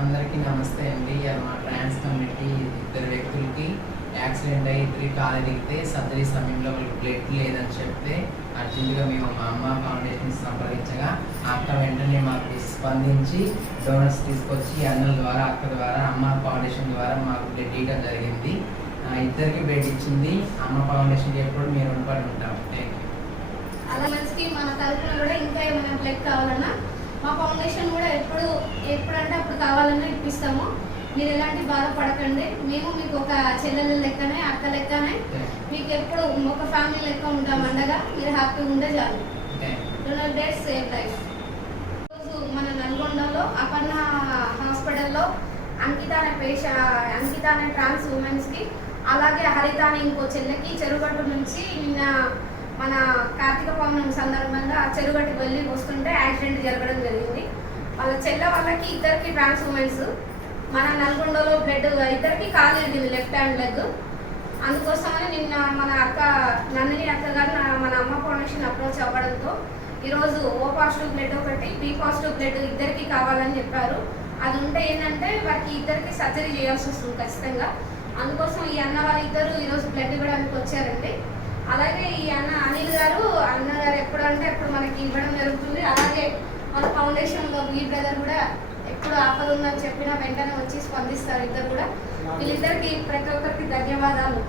అందరికీ నమస్తే అండి. మా ట్రాన్స్ కమ్యూనిటీ ఇద్దరు వ్యక్తులకి యాక్సిడెంట్ అయ్యి ఇద్దరికి కాలు దిగితే సర్జరీ సమయంలో వాళ్ళకి బ్లడ్ లేదని చెప్తే అర్జెంటుగా మేము మా అమ్మ ఫౌండేషన్ సంప్రదించగా అక్క వెంటనే మాకు స్పందించి డోనర్స్ తీసుకొచ్చి అన్నల ద్వారా అక్క ద్వారా అమ్మ ఫౌండేషన్ ద్వారా మాకు బ్లడ్ ఇవ్వడం జరిగింది. ఇద్దరికి బ్లడ్ ఇచ్చింది అమ్మ ఫౌండేషన్కి ఎప్పుడు మేము రుణపడి ఉంటాం. Thank you. అలాగే మన తరఫున కూడా ఇంకా ఏమైనా బ్లడ్ కావాలన్నా మా ఫౌండేషన్ కూడా ఎప్పుడంటే అప్పుడు కావాలన్నా ఇప్పిస్తాము. మీరు ఎలాంటి బాధపడకండి. మేము మీకు ఒక చెల్లెల లెక్కనే అక్క లెక్కనే మీకు ఎప్పుడు ఒక ఫ్యామిలీ లెక్క ఉంటాం. అండగా మీరు హ్యాపీగా ఉండే చాలు. Donor blood save life. ఈరోజు మన నల్గొండలో అపర్ణ హాస్పిటల్లో అంకిత అనే ట్రాన్స్ ఉమెన్స్కి, అలాగే హరిత అనే ఇంకో చెల్లెకి చెరుగట్టు నుంచి నిన్న మన కార్తీక పౌర్ణమి సందర్భంగా ఆ చెరుగట్టు వెళ్ళి వస్తుంటే యాక్సిడెంట్ జరగడం జరిగింది. వాళ్ళ వాళ్ళకి ఇద్దరికి ట్రాన్స్ ఉమెన్స్ మన నల్గొండలో బ్లడ్ ఇద్దరికి కాలు ఇరిగింది, లెఫ్ట్ హ్యాండ్ లెగ్. అందుకోసమని నిన్న మన అక్క నందిని అక్క గారు మన అమ్మ ఫౌండేషన్ అప్రోచ్ అవ్వడంతో ఈరోజు ఓ పాజిటివ్ బ్లడ్ ఒకటి, బి పాజిటివ్ బ్లడ్ ఇద్దరికి కావాలని చెప్పారు. అది ఉంటే ఏంటంటే వారికి ఇద్దరికి సర్జరీ చేయాల్సి వస్తుంది ఖచ్చితంగా. అందుకోసం ఈ అన్న వాళ్ళిద్దరు ఈరోజు బ్లడ్ ఇవ్వడానికి వచ్చారండి. అలాగే ఈ అన్న గారు ఎప్పుడంటే ఎప్పుడు మనకి ఇవ్వడం జరుగుతుంది. అలాగే మన ఫౌండేషన్లో మీ బ్రదర్ కూడా ఎప్పుడు ఆపద ఉందని చెప్పినా వెంటనే వచ్చి స్పందిస్తారు ఇద్దరు కూడా. వీళ్ళిద్దరికి ప్రతి ఒక్కరికి ధన్యవాదాలు.